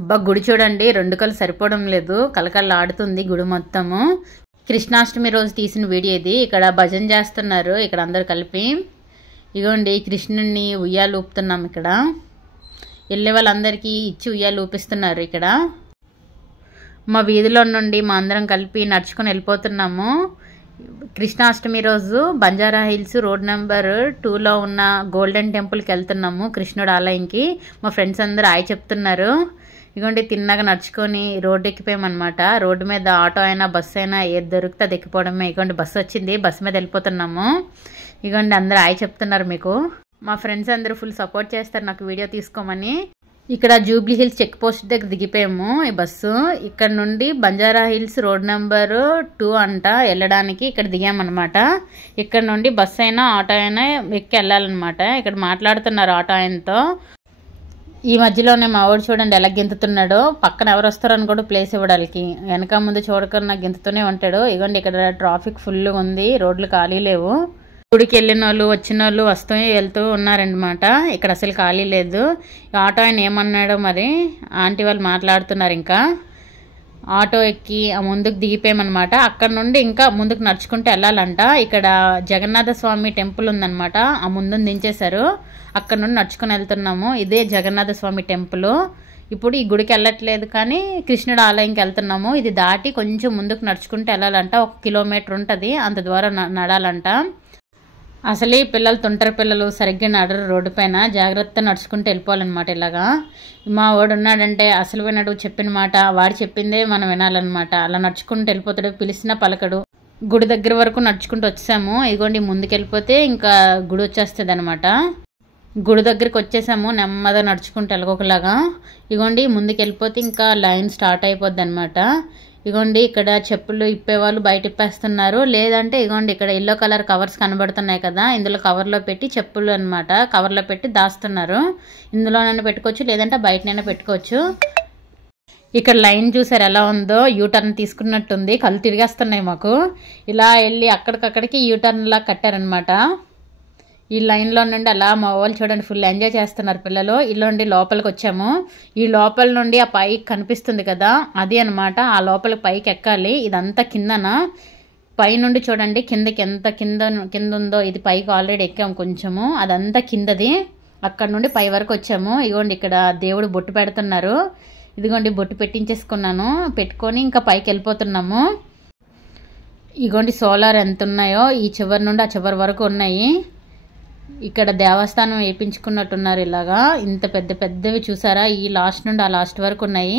అబ్బా గుడి చూడండి, 2 కళ్ళు సరిపోవడం లేదు, కలకల్లాడుతుంది గుడి మొత్తము. కృష్ణాష్టమి రోజు తీసిన వీడియో ఇది. ఇక్కడ భజన చేస్తున్నారు ఇక్కడ అందరు కలిపి. ఇగోండి కృష్ణుడిని ఉయ్యాలు ఊపుతున్నాం. ఇక్కడ వెళ్ళే వాళ్ళందరికీ ఇచ్చి ఉయ్యాలు ఊపిస్తున్నారు. ఇక్కడ మా వీధిలో నుండి మా అందరం కలిపి నడుచుకొని వెళ్ళిపోతున్నాము. కృష్ణాష్టమి రోజు బంజారా హిల్స్ రోడ్ నెంబర్ 2లో ఉన్న గోల్డెన్ టెంపుల్కి వెళ్తున్నాము, కృష్ణుడు ఆలయంకి. మా ఫ్రెండ్స్ అందరూ ఆయ చెప్తున్నారు. ఇగోండి తిన్నగా నడుచుకొని రోడ్డు ఎక్కిపోయామన్నమాట. రోడ్డు మీద ఆటో అయినా బస్సు అయినా ఏది దొరికితే అది ఎక్కిపోవడమే. ఇగోండి బస్సు వచ్చింది, బస్సు మీద వెళ్ళిపోతున్నాము. ఇగోండి అందరూ ఆయ చెప్తున్నారు మీకు. మా ఫ్రెండ్స్ అందరూ ఫుల్ సపోర్ట్ చేస్తారు నాకు వీడియో తీసుకోమని. ఇక్కడ జూబ్లీ హిల్స్ చెక్ పోస్ట్ దగ్గర దిగిపోయాము ఈ బస్సు. ఇక్కడ నుండి బంజారా హిల్స్ రోడ్ నెంబర్ 2 అంట వెళ్ళడానికి ఇక్కడ దిగామన్నమాట. ఇక్కడ నుండి బస్సు అయినా ఆటో అయినా ఎక్కి వెళ్ళాలన్నమాట. ఇక్కడ మాట్లాడుతున్నారు ఆటో ఆయనతో. ఈ మధ్యలోనే మా వాడు చూడండి ఎలా గెంతుతున్నాడో. పక్కన ఎవరు వస్తారని కూడా ప్లేస్ ఇవ్వడానికి వెనక ముందు చూడకుండా గెంతుతూనే ఉంటాడు. ఇగోండి ఇక్కడ ట్రాఫిక్ ఫుల్గా ఉంది, రోడ్లు ఖాళీ లేవు. గుడికి వెళ్ళిన వాళ్ళు వచ్చిన వాళ్ళు వస్తూ వెళ్తూ ఉన్నారనమాట. ఇక్కడ అసలు ఖాళీ లేదు. ఆటో ఆయన ఏమన్నాడో మరి ఆంటీ వాళ్ళు మాట్లాడుతున్నారు. ఇంకా ఆటో ఎక్కి ముందుకు దిగిపోయామన్నమాట. అక్కడ నుండి ఇంకా ముందుకు నడుచుకుంటూ వెళ్ళాలంట. ఇక్కడ జగన్నాథ స్వామి టెంపుల్ ఉందన్నమాట, ఆ ముందు దించేశారు. అక్కడ నుండి నడుచుకొని వెళ్తున్నాము. ఇదే జగన్నాథ స్వామి టెంపుల్. ఇప్పుడు ఈ గుడికి వెళ్ళట్లేదు కానీ కృష్ణుడు ఆలయంకి వెళ్తున్నాము. ఇది దాటి కొంచెం ముందుకు నడుచుకుంటూ వెళ్ళాలంట. 1 కిలోమీటర్ ఉంటుంది, అంత దూరం నడాలంట. అసలు పిల్లలు తుంటరి పిల్లలు సరిగ్గా నడరు రోడ్డు పైన, జాగ్రత్త నడుచుకుంటూ వెళ్ళిపోవాలన్నమాట. ఇలాగా మా వాడు ఉన్నాడంటే అసలు వినడు, చెప్పిన మాట వాడు చెప్పిందే మనం వినాలన్నమాట. అలా నడుచుకుంటూ వెళ్ళిపోతాడు, పిలిచినా పలకడు. గుడి దగ్గర వరకు నడుచుకుంటూ వచ్చాము. ఇదిగోండి ముందుకు వెళ్ళిపోతే ఇంకా గుడి వచ్చేస్తుంది అనమాట. గుడి దగ్గరికి వచ్చేసాము, నెమ్మదిగా నడుచుకుంటూ వెళ్ళగొకలాగా. ఇగోండి ముందుకు వెళ్ళిపోతే ఇంకా లైన్ స్టార్ట్ అయిపోద్ది అనమాట. ఇగోండి ఇక్కడ చెప్పులు ఇప్పేవాళ్ళు బయట ఇప్పేస్తున్నారు. లేదంటే ఇగోండి ఇక్కడ ఎల్లో కలర్ కవర్స్ కనబడుతున్నాయి కదా, ఇందులో కవర్లో పెట్టి చెప్పులు అనమాట కవర్లో పెట్టి దాస్తున్నారు. ఇందులోనైనా పెట్టుకోవచ్చు, లేదంటే బయటనైనా పెట్టుకోవచ్చు. ఇక్కడ లైన్ చూసారు ఎలా ఉందో, యూటర్న్ తీసుకున్నట్టుంది, కళ్ళు తిరిగేస్తున్నాయి మాకు. ఇలా వెళ్ళి అక్కడికక్కడికి యూటర్న్ లా కట్టారనమాట. ఈ లైన్లో నుండి అలా మా వాళ్ళు చూడండి ఫుల్ ఎంజాయ్ చేస్తున్నారు పిల్లలు. ఇలా నుండి లోపలికి వచ్చాము. ఈ లోపల నుండి ఆ పైకి కనిపిస్తుంది కదా, అది అనమాట. ఆ లోపలికి పైకి ఎక్కాలి. ఇదంతా కిందన, పై నుండి చూడండి కిందకి ఎంత కింద ఉందో. ఇది పైకి ఆల్రెడీ ఎక్కాము కొంచెము, అదంతా కిందది. అక్కడ నుండి పై వరకు వచ్చాము. ఇగోండి ఇక్కడ దేవుడు బొట్టు పెడుతున్నారు. ఇదిగోండి బొట్టు పెట్టించేసుకున్నాను, పెట్టుకొని ఇంకా పైకి వెళ్ళిపోతున్నాము. ఇగోండి సోలార్ ఎంత ఉన్నాయో ఈ చివరి నుండి ఆ చివరి వరకు ఉన్నాయి. ఇక్కడ దేవస్థానం వేయించుకున్నట్టున్నారు. ఇలాగా ఇంత పెద్ద పెద్దవి చూసారా, ఈ లాస్ట్ నుండి ఆ లాస్ట్ వరకు ఉన్నాయి.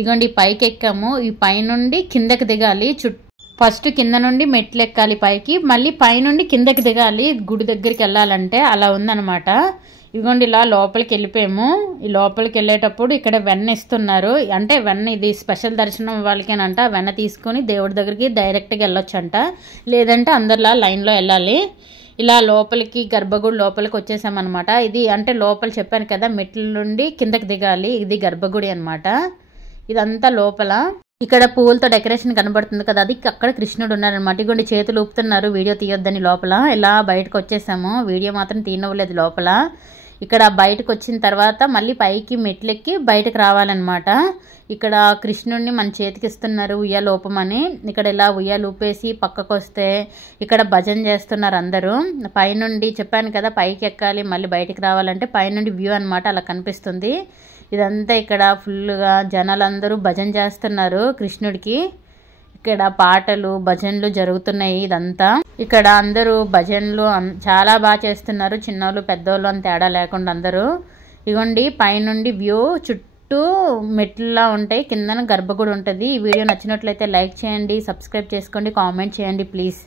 ఇగోండి పైకి ఎక్కాము. ఈ పై నుండి కిందకి దిగాలి. ఫస్ట్ కింద నుండి మెట్లు ఎక్కాలి పైకి, మళ్ళీ పై నుండి కిందకి దిగాలి గుడి దగ్గరికి వెళ్ళాలంటే. అలా ఉందన్నమాట. ఇదిగోండి ఇలా లోపలికి వెళ్ళిపోయాము. ఈ లోపలికి వెళ్ళేటప్పుడు ఇక్కడ వెన్న ఇస్తున్నారు. అంటే వెన్న ఇది స్పెషల్ దర్శనం వాళ్ళకేనంట. వెన్న తీసుకొని దేవుడి దగ్గరికి డైరెక్ట్గా వెళ్ళొచ్చంట, లేదంటే అందరిలా లైన్లో వెళ్ళాలి. ఇలా లోపలికి గర్భగుడి లోపలికి వచ్చేసామన్నమాట. ఇది అంటే లోపల చెప్పాను కదా మెట్ల నుండి కిందకి దిగాలి, ఇది గర్భగుడి అనమాట. ఇదంతా లోపల. ఇక్కడ పువ్వులతో డెకరేషన్ కనబడుతుంది కదా, అది అక్కడ కృష్ణుడు ఉన్నారనమాట. ఇగోండి చేతులు ఊపుతున్నారు వీడియో తీయొద్దని. లోపల ఇలా బయటకు వచ్చేసాము, వీడియో మాత్రం తీయనవ్వలేదు లోపల. ఇక్కడ బయటకు వచ్చిన తర్వాత మళ్ళీ పైకి మెట్లెక్కి బయటకు రావాలన్నమాట. ఇక్కడ కృష్ణుడిని మన చేతికి ఇస్తున్నారు ఉయ్యాలు ఊపమని. ఇక్కడ ఇలా ఉయ్యాలు ఊపేసి పక్కకు వస్తే ఇక్కడ భజన చేస్తున్నారు అందరూ. పైనుండి చెప్పాను కదా పైకి ఎక్కాలి మళ్ళీ బయటికి రావాలంటే పైనుండి వ్యూ అనమాట, అలా కనిపిస్తుంది. ఇదంతా ఇక్కడ ఫుల్గా జనాలందరూ భజన చేస్తున్నారు కృష్ణుడికి. ఇక్కడ పాటలు భజనలు జరుగుతున్నాయి. ఇదంతా ఇక్కడ అందరూ భజనలు చాలా బాగా చేస్తున్నారు, చిన్నోళ్ళు పెద్దోళ్ళు అని తేడా లేకుండా అందరూ. ఇగోండి పైనుండి వ్యూ చుట్టూ మెట్లులా ఉంటాయి, కిందన గర్భగుడి ఉంటుంది. ఈ వీడియో నచ్చినట్లయితే లైక్ చేయండి, సబ్స్క్రైబ్ చేసుకోండి, కామెంట్ చేయండి ప్లీజ్.